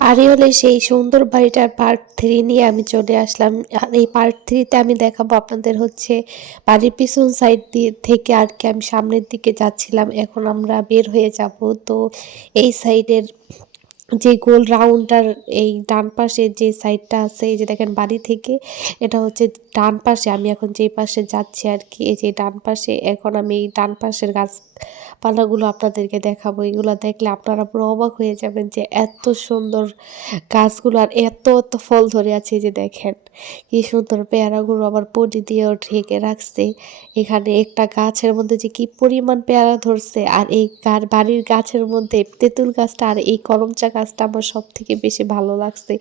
আরিওলের সেই সুন্দর বাড়িটার পার্ট 3 নিয়ে আমি চলে আসলাম। আর এই পার্ট 3 তে আমি দেখাবো আপনাদের হচ্ছে বাড়ির পিছন সাইড দিয়ে থেকে আর কি আমি সামনের দিকে যাচ্ছিলাম। এখন আমরা বের হয়ে যাব। তো এই সাইডের যে গোল রাউন্ডটার এই ডান পাশে যে সাইডটা আছে, এই যে দেখেন বাড়ি থেকে এটা হচ্ছে ডান পাশে, আমি এখন যে পাশে যাচ্ছি আর কি, এই যে ডান পাশে, এখন আমি এই ডান পাশের গাছপালাগুলো আপনাদেরকে দেখাবো। এগুলো দেখলে আপনারা পুরো অবাক হয়ে যাবেন যে এত সুন্দর গাছগুলো আর এত এত ফল ধরে আছে। এই যে দেখেন কি সুন্দর পেয়ারাগুলো আবার পলি দিয়েও ঢেকে রাখছে। এখানে একটা গাছের মধ্যে যে কি পরিমাণ পেয়ারা ধরছে, আর এই বাড়ির গাছের মধ্যে তেঁতুল গাছটা আর এই করমচা গাছটা আমার সব থেকে বেশি ভালো লাগছে।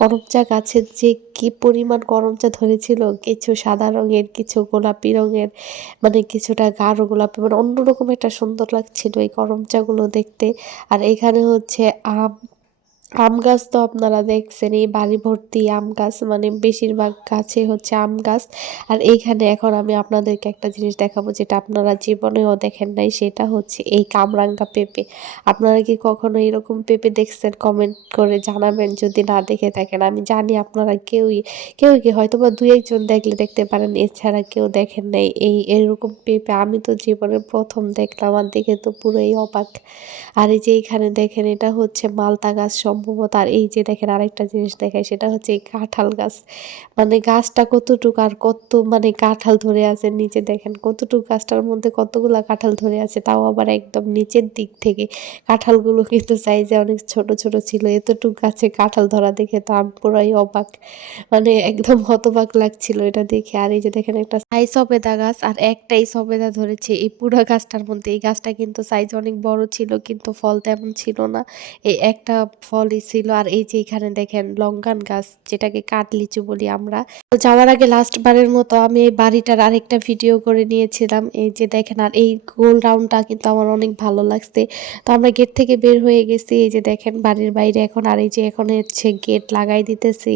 করমচা গাছের যে কি পরিমাণ করমচা ধরেছিল, কিছু সাদা রঙের, কিছু গোলাপি রঙের, মানে কিছুটা গাঢ় গোলাপি, মানে অন্যরকম একটা সুন্দর লাগছিল এই করমচাগুলো দেখতে। আর এখানে হচ্ছে আম গাছ তো আপনারা দেখছেন, এই বাড়ি ভর্তি আম গাছ, মানে বেশিরভাগ গাছে হচ্ছে আম গাছ। আর এইখানে এখন আমি আপনাদেরকে একটা জিনিস দেখাবো যেটা আপনারা জীবনেও দেখেন নাই, সেটা হচ্ছে এই কামরাঙ্গা পেঁপে। আপনারা কি কখনো এরকম পেঁপে দেখছেন? কমেন্ট করে জানাবেন যদি না দেখে থাকেন। আমি জানি আপনারা কেউ কি হয়তো বা দুই একজন দেখলে দেখতে পারেন, এছাড়া কেউ দেখেন নাই এই এরকম পেঁপে। আমি তো জীবনে প্রথম দেখলাম, আর দেখে তো পুরোই অবাক। আর এই যে এইখানে দেখেন এটা হচ্ছে মালতা গাছ সম্ভবত। আর এই যে দেখেন আরেকটা জিনিস দেখায়, সেটা হচ্ছে এই কাঁঠাল গাছ। মানে গাছটা কতটুকু আর কত মানে কাঁঠাল ধরে আছে নিচে, দেখেন কতটুকু গাছটার মধ্যে কতগুলা কাঁঠাল ধরে আছে, তাও আবার একদম নিচের দিক থেকে। কাঁঠালগুলো কিন্তু সাইজে অনেক ছোট ছোট ছিল। এতটুকু গাছে কাঁঠাল ধরা দেখে তো আমি পুরাই অবাক, মানে একদম হতবাক লাগছিল এটা দেখে। আর এই যে দেখেন একটা ছাই সবেদা গাছ, আর একটাই সবেদা ধরেছে এই পুরো গাছটার মধ্যে। এই গাছটা কিন্তু সাইজ অনেক বড় ছিল, কিন্তু ফল তেমন ছিল না, এই একটা ফলই ছিল। আর এই যে এখানে দেখেন লঙ্কান গাছ, যেটাকে কাঠ লিচু বলি আমরা। তো যাওয়ার আগে লাস্ট বারের মতো আমি এই বাড়িটার আরেকটা ভিডিও করে নিয়েছিলাম। এই যে দেখেন, আর এই গোল রাউন্ডটা কিন্তু আমার অনেক ভালো লাগছে। তো আমরা গেট থেকে বের হয়ে গেছি, এই যে দেখেন বাড়ির বাইরে এখন। আর এই যে এখন হচ্ছে গেট লাগাই দিতেছি,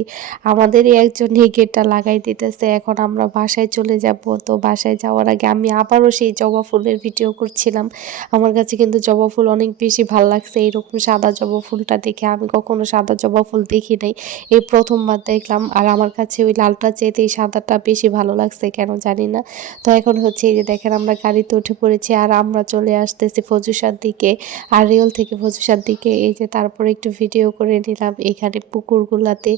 আমাদেরই একজন এই গেটটা লাগাই দিতেছে। এখন আমরা বাসায় চলে যাব। তো বাসায় যাওয়ার আগে আমি আবারও সেই জবা ফুলের ভিডিও করছিলাম। আমার কাছে কিন্তু জবা ফুল অনেক বেশি ভালো লাগছে। এইরকম সাদা জবা ফুলটা দেখে আমি কখনো সাদা জবা ফুল দেখি নাই, এই প্রথমবার দেখলাম। আর আমার কাছে ওই লালটা চাইতে এই সাদাটা বেশি ভালো লাগছে, কেন জানি না। তো এখন হচ্ছে এই যে দেখেন আমরা গাড়িতে উঠে পড়েছি, আর আমরা চলে আসতেছি ফজুসার দিকে, আর রিয়ল থেকে ফজুসার দিকে। এই যে তারপরে একটু ভিডিও করে নিলাম এখানে পুকুরগুলাতে।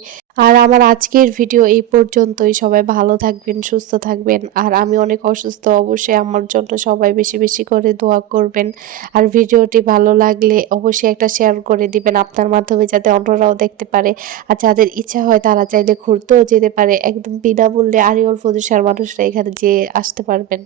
আর আমার আজকের ভিডিও এই পর্যন্তই। সবাই ভালো থাকবেন, সুস্থ থাকবেন। আর আমি অনেক অসুস্থ, অবশ্যই আমার জন্য সবাই বেশি বেশি করে দোয়া করবেন। আর ভিডিওটি ভালো লাগলে অবশ্যই একটা শেয়ার করে দিবেন আপনার মাধ্যমে, যাতে অন্যরাও দেখতে পারে। আর যাদের ইচ্ছা হয় তারা চাইলে ঘুরতেও যেতে পারে একদম বিনামূল্যে। আরিয়ল ফজুসার মানুষরা এখানে যেয়ে আসতে পারবেন।